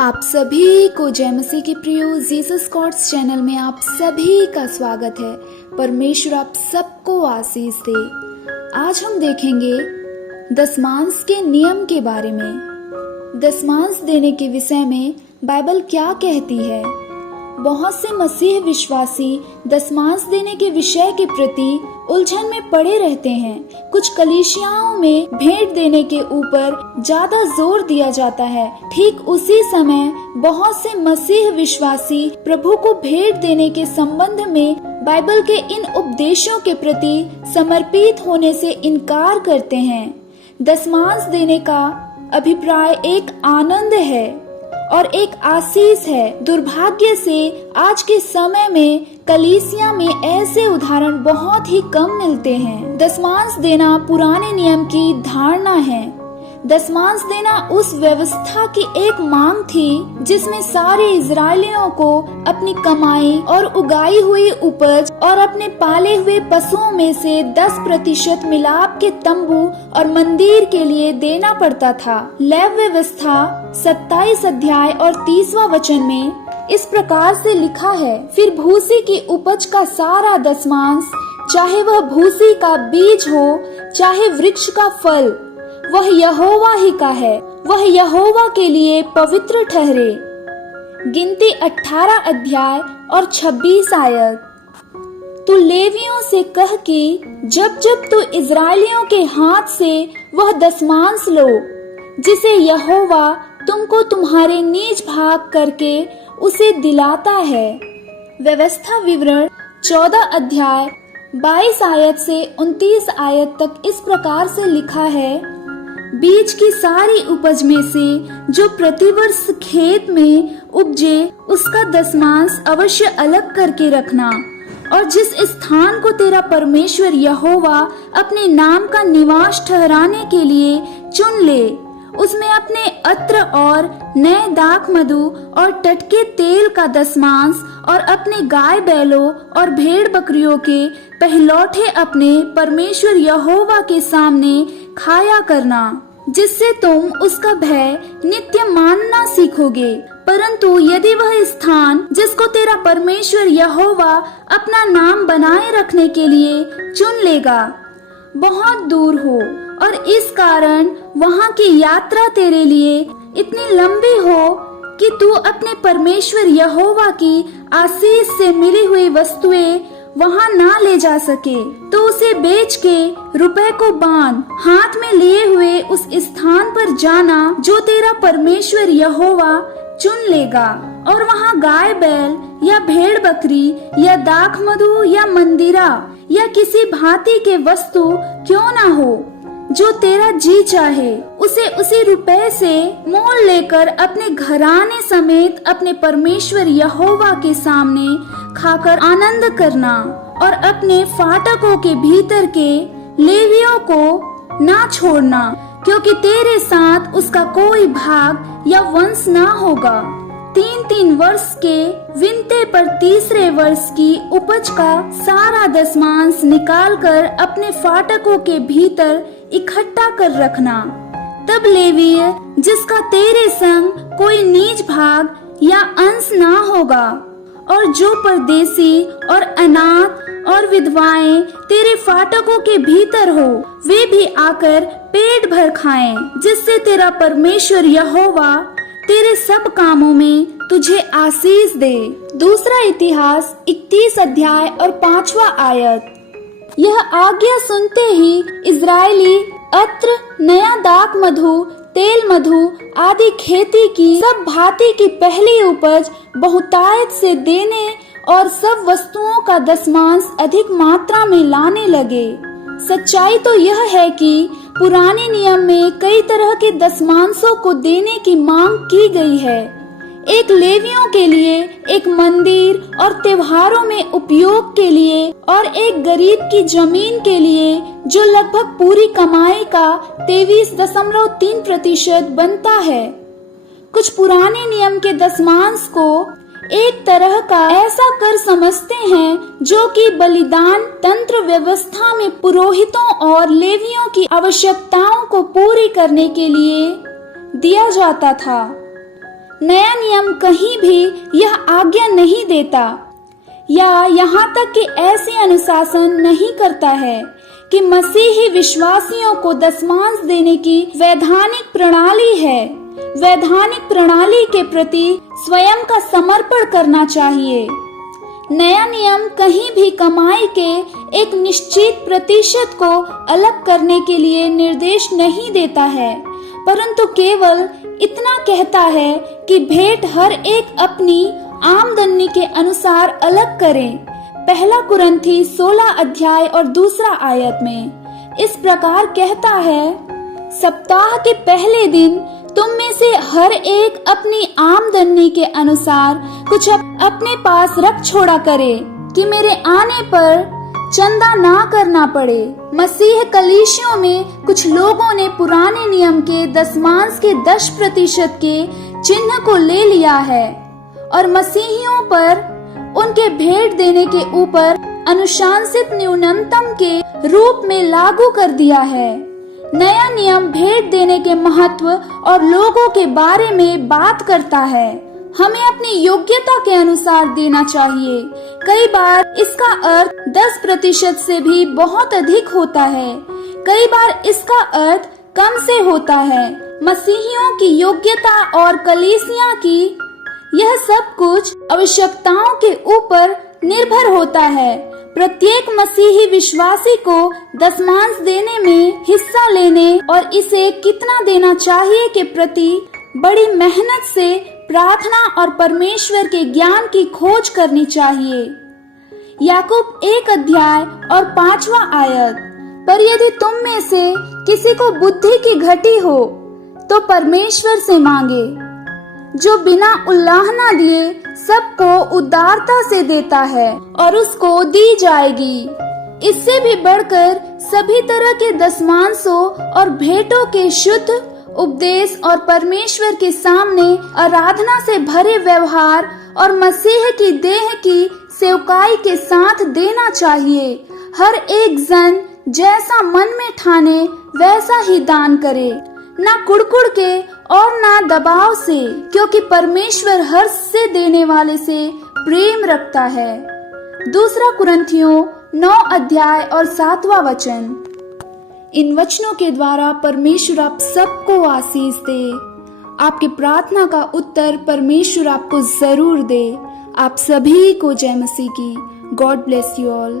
आप सभी को जय मसीह के प्रियो जीसस कॉट्स चैनल में आप सभी का स्वागत है। परमेश्वर आप सबको आशीष दे। आज हम देखेंगे दशमांश के नियम के बारे में। दशमांश देने के विषय में बाइबल क्या कहती है। बहुत से मसीह विश्वासी दशमांश देने के विषय के प्रति उलझन में पड़े रहते हैं। कुछ कलीसियाओं में भेंट देने के ऊपर ज्यादा जोर दिया जाता है। ठीक उसी समय बहुत से मसीह विश्वासी प्रभु को भेंट देने के संबंध में बाइबल के इन उपदेशों के प्रति समर्पित होने से इनकार करते हैं। दशमांश देने का अभिप्राय एक आनंद है और एक आशीष है। दुर्भाग्य से आज के समय में कलीसिया में ऐसे उदाहरण बहुत ही कम मिलते हैं। दशमांश देना पुराने नियम की धारणा है। दशमांश देना उस व्यवस्था की एक मांग थी जिसमें सारे इजरायलियों को अपनी कमाई और उगाई हुई उपज और अपने पाले हुए पशुओं में से 10% मिलाप के तंबू और मंदिर के लिए देना पड़ता था। लेवी व्यवस्था 27 अध्याय और 30वां वचन में इस प्रकार से लिखा है, फिर भूसी की उपज का सारा दशमांश, चाहे वह भूसी का बीज हो चाहे वृक्ष का फल, वह यहोवा ही का है, वह यहोवा के लिए पवित्र ठहरे। गिनती 18 अध्याय और 26 आयत। तू लेवियों से कह कि जब जब तू इजरायलियों के हाथ से वह दशमांश लो जिसे यहोवा तुमको तुम्हारे निज भाग करके उसे दिलाता है। व्यवस्था विवरण 14 अध्याय 22 आयत से 29 आयत तक इस प्रकार से लिखा है, बीज की सारी उपज में से जो प्रतिवर्ष खेत में उपजे उसका दशमांश अवश्य अलग करके रखना, और जिस स्थान को तेरा परमेश्वर यहोवा अपने नाम का निवास ठहराने के लिए चुन ले, उसमें अपने अत्र और नए दाख मधु और टटके तेल का दशमांश और अपने गाय बैलों और भेड़ बकरियों के पहलौठे अपने परमेश्वर यहोवा के सामने खाया करना, जिससे तुम उसका भय नित्य मानना सीखोगे। परंतु यदि वह स्थान जिसको तेरा परमेश्वर यहोवा अपना नाम बनाए रखने के लिए चुन लेगा बहुत दूर हो और इस कारण वहाँ की यात्रा तेरे लिए इतनी लंबी हो कि तू अपने परमेश्वर यहोवा की आशीष से मिली हुई वस्तुएं वहाँ ना ले जा सके, तो उसे बेच के रुपए को बांध हाथ में लिए हुए उस स्थान पर जाना जो तेरा परमेश्वर यहोवा चुन लेगा, और वहाँ गाय बैल या भेड़ बकरी या दाख मधु या मंदिरा या किसी भांति के वस्तु क्यों ना हो, जो तेरा जी चाहे उसे उसी रुपए से मोल लेकर अपने घराने समेत अपने परमेश्वर यहोवा के सामने खाकर आनंद करना, और अपने फाटकों के भीतर के लेवियों को ना छोड़ना, क्योंकि तेरे साथ उसका कोई भाग या वंश ना होगा। 3 वर्ष के विनते पर तीसरे वर्ष की उपज का सारा दशमांश निकालकर अपने फाटकों के भीतर इकट्ठा कर रखना। तब लेवीय जिसका तेरे संग कोई नीच भाग या अंश ना होगा, और जो परदेसी और अनाथ और विधवाएं तेरे फाटकों के भीतर हो, वे भी आकर पेट भर खाएं, जिससे तेरा परमेश्वर यहोवा तेरे सब कामों में तुझे आशीष दे। दूसरा इतिहास 31 अध्याय और 5वां आयत। यह आज्ञा सुनते ही इजरायली अत्र, नया दाख मधु, तेल मधु आदि खेती की सब भांति की पहली उपज बहुतायत से देने और सब वस्तुओं का दशमांश अधिक मात्रा में लाने लगे। सच्चाई तो यह है कि पुराने नियम में कई तरह के दशमांशों को देने की मांग की गई है। एक लेवियों के लिए, एक मंदिर और त्योहारों में उपयोग के लिए, और एक गरीब की जमीन के लिए जो लगभग पूरी कमाई का 23.3% बनता है। कुछ पुराने नियम के दशमांश को एक तरह का ऐसा कर समझते हैं जो कि बलिदान तंत्र व्यवस्था में पुरोहितों और लेवियों की आवश्यकताओं को पूरी करने के लिए दिया जाता था। नया नियम कहीं भी यह आज्ञा नहीं देता या यहाँ तक कि ऐसे अनुशासन नहीं करता है कि मसीही विश्वासियों को दशमांश देने की वैधानिक प्रणाली है। वैधानिक प्रणाली के प्रति स्वयं का समर्पण करना चाहिए। नया नियम कहीं भी कमाई के एक निश्चित प्रतिशत को अलग करने के लिए निर्देश नहीं देता है, परंतु केवल इतना कहता है कि भेंट हर एक अपनी आमदनी के अनुसार अलग करें। पहला कुरिन्थी 16 अध्याय और 2 आयत में इस प्रकार कहता है, सप्ताह के पहले दिन तुम में से हर एक अपनी आमदनी के अनुसार कुछ अपने पास रख छोड़ा करे कि मेरे आने पर चंदा ना करना पड़े। मसीह कलीसियों में कुछ लोगों ने पुराने नियम के दशमांश के 10% के चिन्ह को ले लिया है और मसीहियों पर उनके भेंट देने के ऊपर अनुशासित न्यूनतम के रूप में लागू कर दिया है। नया नियम भेंट देने के महत्व और लोगों के बारे में बात करता है। हमें अपनी योग्यता के अनुसार देना चाहिए। कई बार इसका अर्थ 10% से भी बहुत अधिक होता है, कई बार इसका अर्थ कम से होता है। मसीहियों की योग्यता और कलीसिया की यह सब कुछ आवश्यकताओं के ऊपर निर्भर होता है। प्रत्येक मसीही विश्वासी को दशमांश देने में हिस्सा लेने और इसे कितना देना चाहिए के प्रति बड़ी मेहनत से प्रार्थना और परमेश्वर के ज्ञान की खोज करनी चाहिए। याकूब 1 अध्याय और 5 आयत, पर यदि तुम में से किसी को बुद्धि की घटी हो तो परमेश्वर से मांगे, जो बिना उल्लाहना दिए सबको उदारता से देता है और उसको दी जाएगी। इससे भी बढ़कर सभी तरह के दशमांशों और भेंटों के शुद्ध उपदेश और परमेश्वर के सामने आराधना से भरे व्यवहार और मसीह की देह की सेवकाई के साथ देना चाहिए। हर एक जन जैसा मन में ठाने वैसा ही दान करे, ना कुड़कुड़ के और ना दबाव से, क्योंकि परमेश्वर हर्ष से देने वाले से प्रेम रखता है। 2 कुरिन्थियों 9 अध्याय और 7 वचन। इन वचनों के द्वारा परमेश्वर आप सबको आशीष दे। आपकी प्रार्थना का उत्तर परमेश्वर आपको जरूर दे। आप सभी को जय मसीह की। God bless you all.